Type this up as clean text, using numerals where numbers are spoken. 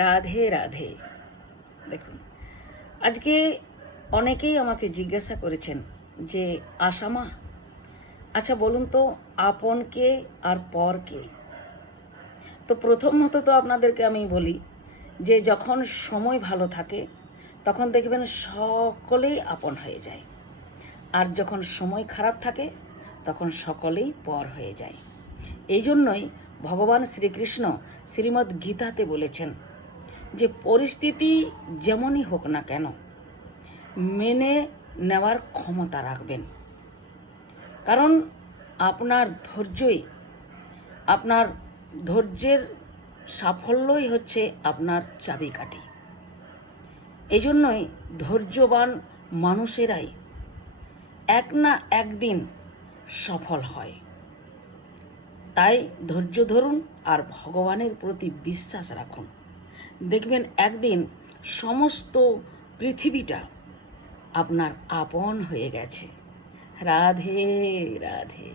রাধে রাধে। দেখুন, আজকে অনেকেই আমাকে জিজ্ঞাসা করেছেন যে আশামা, আচ্ছা বলুন তো আপন কে আর পর কে? তো প্রথমত তো আপনাদেরকে আমি বলি যে যখন সময় ভালো থাকে তখন দেখবেন সকলেই আপন হয়ে যায়, আর যখন সময় খারাপ থাকে তখন সকলেই পর হয়ে যায়। এই জন্যই ভগবান শ্রীকৃষ্ণ শ্রীমদ্ গীতাতে বলেছেন যে পরিস্থিতি যেমনই হোক না কেন মেনে নেওয়ার ক্ষমতা রাখবেন, কারণ আপনার ধৈর্যের সাফল্যই হচ্ছে আপনার চাবিকাঠি। এই জন্যই ধৈর্যবান মানুষেরাই এক না একদিন সফল হয়। তাই ধৈর্য ধরুন আর ভগবানের প্রতি বিশ্বাস রাখুন, দেখবেন একদিন সমস্ত পৃথিবীটা আপনার আপন হয়ে গেছে। রাধে রাধে।